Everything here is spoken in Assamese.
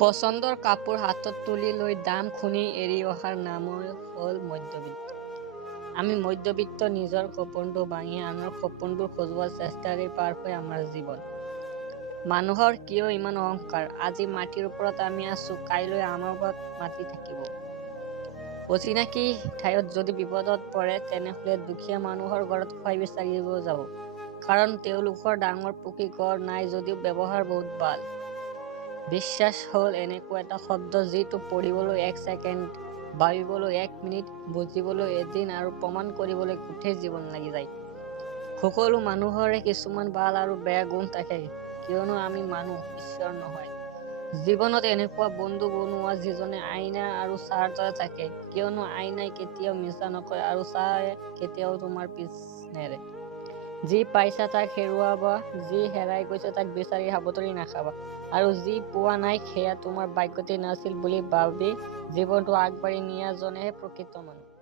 পচন্দৰ কাপোৰ হাতত তুলি লৈ দাম শুনি এৰি অহাৰ নামই হ'ল মধ্যবিত্ত। আমি মধ্যবিত্ত নিজৰ সপোনটো ভাঙি আনৰ সপোনবোৰ সজোৱাৰ চেষ্টাৰে পাৰ হয় আমাৰ জীৱন। মানুহৰ কিয় ইমান অহংকাৰ? আজি মাটিৰ ওপৰত আমি আছো, কাইলৈ আমাৰ ওপৰত মাটি থাকিব। অচিনাকি ঠাইত যদি বিপদত পৰে তেনেহলে দুখীয়া মানুহৰ ঘৰত সহায় বিচাৰিব যাব। কাৰণ তেওঁলোকৰ ডাঙৰ পকী ঘৰ নাই যদিও ব্যৱহাৰ বহুত ভাল। বিশ্বাস হ'ল এনেকুৱা এটা শব্দ যিটো পঢ়িবলৈ 1 ছেকেণ্ড, ভাবিবলৈ 1 মিনিট, বুজিবলৈ এদিন আৰু প্ৰমাণ কৰিবলৈ গোটেই জীৱন লাগি যায়। সকলো মানুহৰে কিছুমান ভাল আৰু বেয়া গুণ থাকে, কিয়নো আমি মানুহ, ঈশ্বৰ নহয়। জীৱনত এনেকুৱা বন্ধু বনোৱা যিজনে আইনা আৰু ছাঁৰ দৰে থাকে, কিয়নো আইনাই কেতিয়াও মিছা নকয় আৰু ছাঁয়ে কেতিয়াও তোমাৰ পিছ নেৰে। যি পাইছা তাক হেৰুৱাবা, যি হেৰাই গৈছে তাক বিচাৰি হাবুতৰি নাখাবা, আৰু যি পোৱা নাই সেয়া তোমাৰ ভাগ্যতেই নাছিল বুলি ভাবি জীৱনটো আগবাঢ়ি নিয়াজনেহে প্ৰকৃত মানুহ।